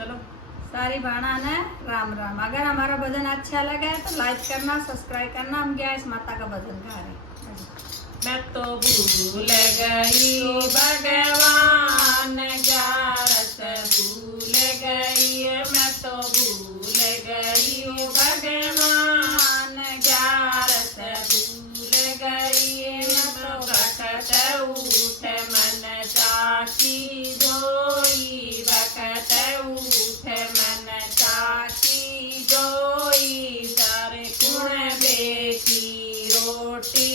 चलो सारी भाणा ने राम राम। अगर हमारा भजन अच्छा लगे तो लाइक करना, सब्सक्राइब करना। हम क्या इस माता का भजन गा रहे हैं। मैं तो भूल गई भगवान ग्यारस भूल गई, मैं तो भूल गई भगवान ग्यारस भूल गई। मैं तो बखत उठ मन चाकी जोई, बखत उठ मन चाकी जोई। सारे कुण बेटी रोटी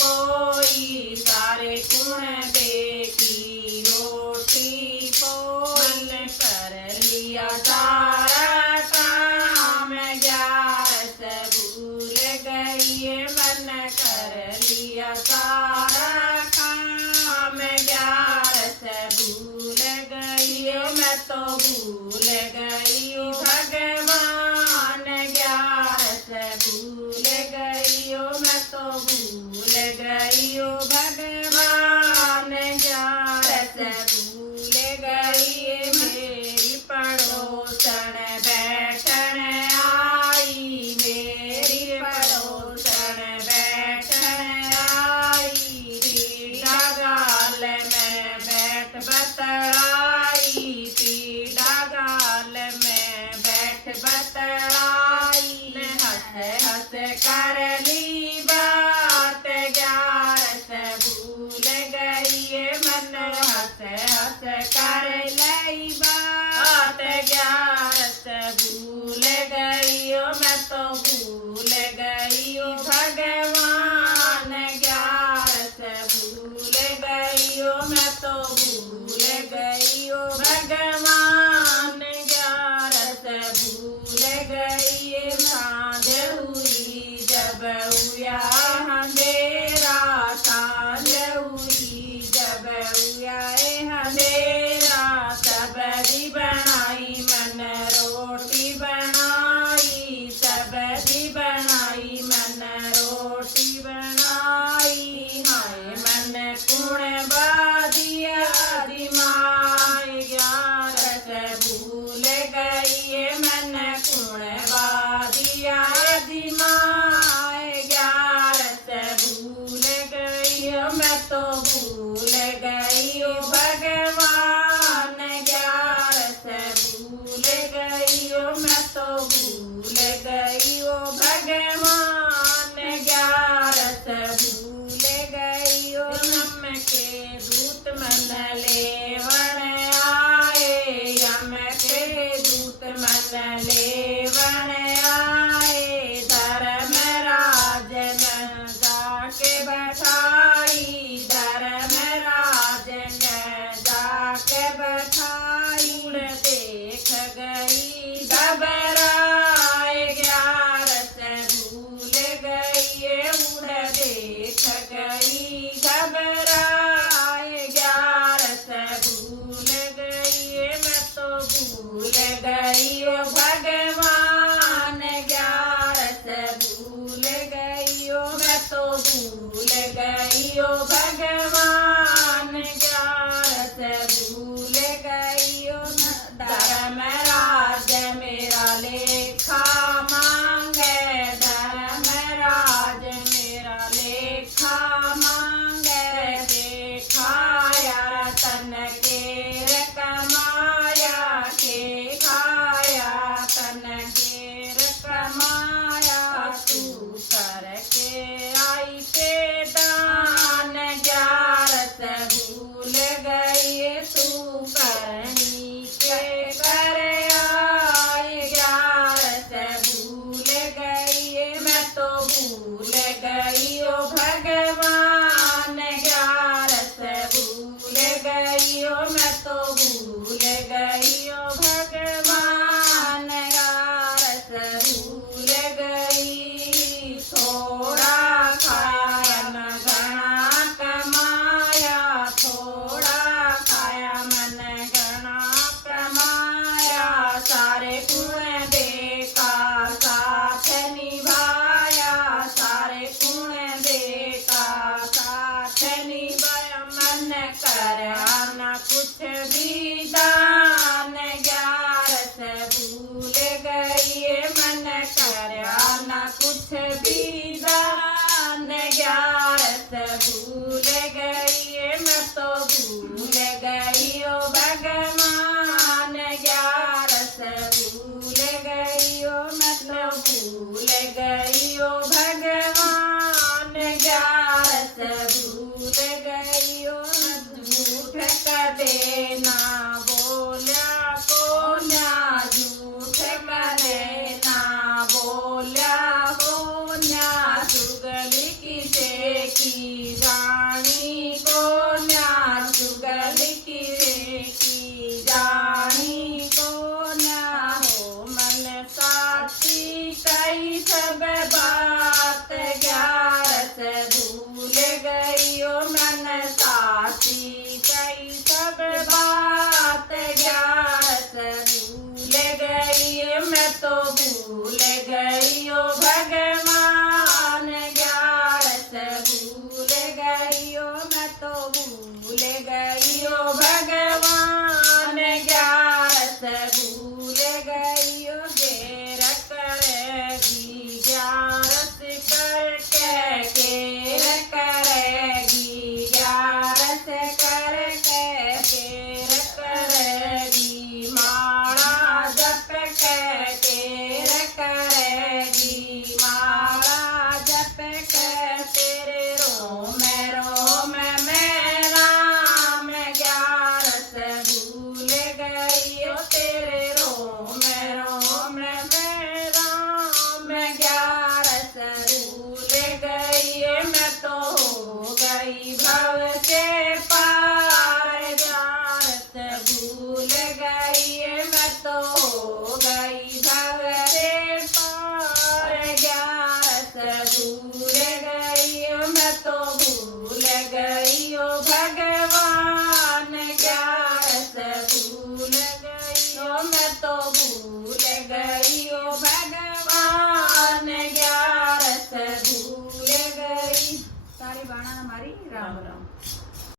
पोई, सारे कुण बेटी रोटी पोई। मन कर लिया सारा काम ग्यारस भूल गई, मन कर लिया सारा काम ग्यारस भूल गई। मैं तो भूल गई भगवान ग्यारस भूल गई, मैं तो भूल गई भगवान ग्यारस भूल गई। मेरी पड़ोसन बैठन आई, मेरी पड़ोसन बैठन आई। पीड़ा गाल में बैठ बतलाई, पीड़ा गाल में बैठ बतलाई। हंस हंस कर ली बात ग्यारस भूल गई, मन हंस हंस कर ली बात ग्यारस भूल गई। मैं तो भूल गई भगवान ग्यारस भूल गई, मैं तो भूल गई भगवान ग्यारस भूल गई। सांझ हुई जब हुआ अंधेरा, सांझ हुई जब हुआ अंधेरा। सब्जी बनाई मन रोटी बनाई, सब्जी बनाई मन रोटी बनाई। हाय मन कुण बादिया दिमाग ग्यारस भूल गई, मन कुण बादिया दिमाग ग्यारस भूल गई। मैं तो भूल गई भगवान ग्यारस भूल गई, मैं तो भूल गई भगवान ग्यारस भूल गई। नम के दूत मन लेवन आए, यम के दूत मन लेवन आए। धर्मराज ने जाके बैठाई, धर्मराज ने जाके बैठाई। उड़ देख गई घबराए ग्यारस भूल गई, उड़ देख गई घबराए ग्यारस भूल गई। मैं तो भूल गई भगवान मैं तो भूल गई ओ भगवान, ग्यारस भूल गई ओ मैं तो भूल गई ओ भगवान, ग्यारस भूल गई ओ घेर करेगी ग्यारस करके केर करेगी ग्यारस करके केर करेगी माला जप के केर करेगी माला जप के तेरे रोम मेरा मैं ग्यारस भूल गई ओ तेरे रोम मेरा मैं ग्यारस भूल गई मैं तो हो गई भव के पार, ग्यारस भूल गई मैं तो हो गई भव के पार, ग्यारस भूल गई मैं तो भूल गई ओ भगवान, ग्यारस भूल गई ओ मैं तो भूल गई ओ भगवान, ग्यारस भूल गई। सारी बाणा हमारी राम राम।